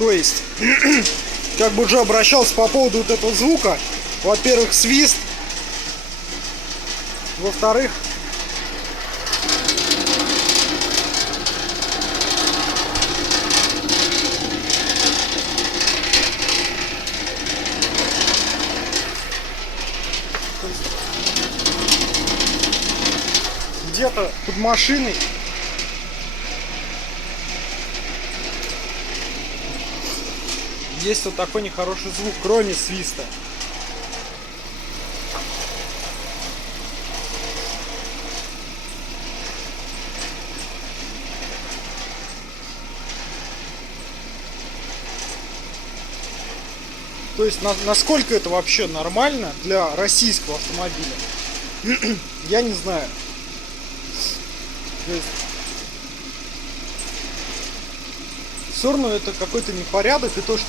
То есть, как бы уже обращался по поводу вот этого звука. Во-первых, свист. Во-вторых, где-то под машиной есть вот такой нехороший звук, кроме свиста. То есть насколько это вообще нормально для российского автомобиля, я не знаю. То есть, все равно это какой-то непорядок, и то, что,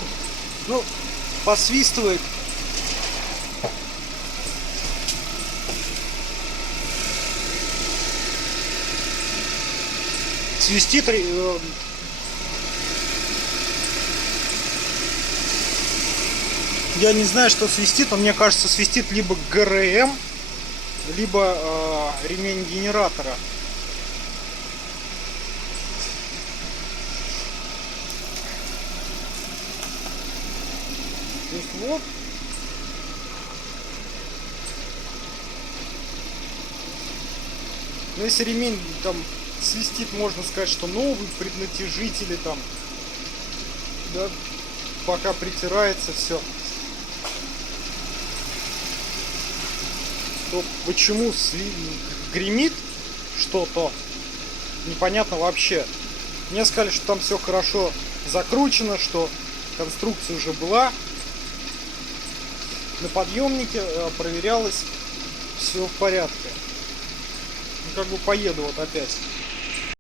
ну, посвистывает. Свистит. Я не знаю, что свистит, но мне кажется, свистит либо ГРМ, либо ремень генератора. То есть вот. Но если ремень там свистит, можно сказать, что новый преднатяжители там, да, пока притирается все. То почему гремит что-то, непонятно вообще. Мне сказали, что там все хорошо закручено, что конструкция уже была. На подъемнике проверялось, все в порядке. Ну, как бы поеду вот опять.